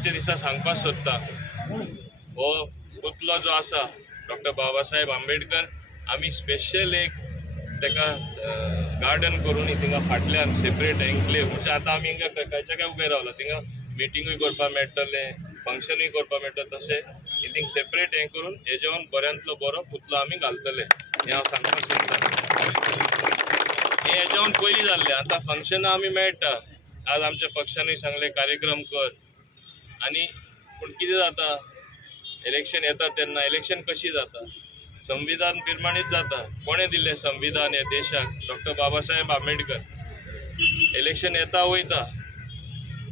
संविधानाच्या दिसा सांगपाक सोदता हो पुतलो जो आसा डॉक्टर बाबासाहेब आंबेडकर आमी स्पेशल एक तेका गार्डन करून थिंगा फाटल्यान सेपरेट एन्क्लेव म्हणजे आतां आमी हिंगा खंयच्या काय उबे रावला थिंगा मिटिंगूय करपाक मेळटलें फंक्शनूय करपाक मेळटलें तशें थिंग सेपरेट हें करून हेजेवन बऱ्यांतलो बरो पुतलो आमी घालतले हें हांव सांगपाक सोदतां। हें हेजेवन पयलीं जाल्लें आतां फंक्शनां आमी मेळटा आज आमच्या पक्षानूय सांगलें कार्यक्रम कर आनी पूण कितें जाता इलेक्शन येता तेन्ना इलेक्शन कशी जाता संविधान प्रमाणीत जाता कोणें दिल्लें संविधान ह्या देशाक डॉक्टर बाबासाहेब आंबेडकर इलेक्शन येता वयता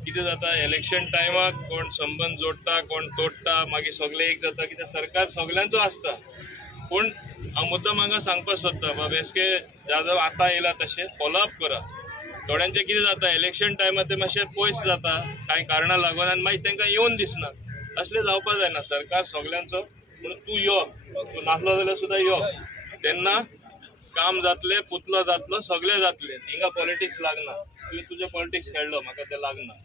कितें जाता इलेक्शन टायमाक कोण संबंद जोडटा कोण तोडटा मागीर सगळें एक जाता कित्याक सरकार सगळ्यांचो आसता पूण हांव मुद्दम हांगा सांगपाक सोदता बाबा एसके जाधव आतां येयला तशें फॉलोअप करा थोड्यांचें कितें जाता इलेक्शन टायमार ते मातशें पयस जाता कांय कारणां लागून आनी मागीर तांकां येवन दिसना असलें जावपाक जायना सरकार सगळ्यांचो पूण तूं यो तूं नासलो जाल्यार सुद्दां यो तेन्ना काम जातलें पुतलो जातलो सगळें जातलें हिंगा पॉलिटिक्स लागना तुवें तुजें पॉलिटिक्स खेळ्ळो म्हाका तें लागना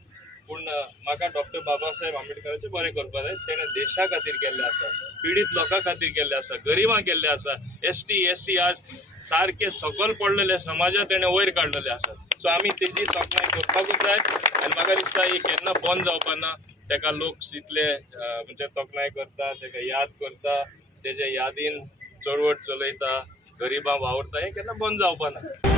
पूण म्हाका डॉक्टर बाबासाहेब आंबेडकराचें बरें करपाक जाय तेणें देशा खातीर केल्लें आसा पिडीत लोकां खातीर केल्लें आसा गरिबां केल्लें आसा ST SC आज सारके सकयल पडलेले समाजा तेणें वयर काडलेले आसात सो आमी तेजी तोखणाय करपाकूच जाय आनी म्हाका दिसता ही केन्ना बंद जावपा ना तेका लोक जितले म्हणजे तोखणाय करता तेका याद करता तेजे यादीन चळवळ चलयता गरिबां वावरता हें केन्ना बंद जावपा ना।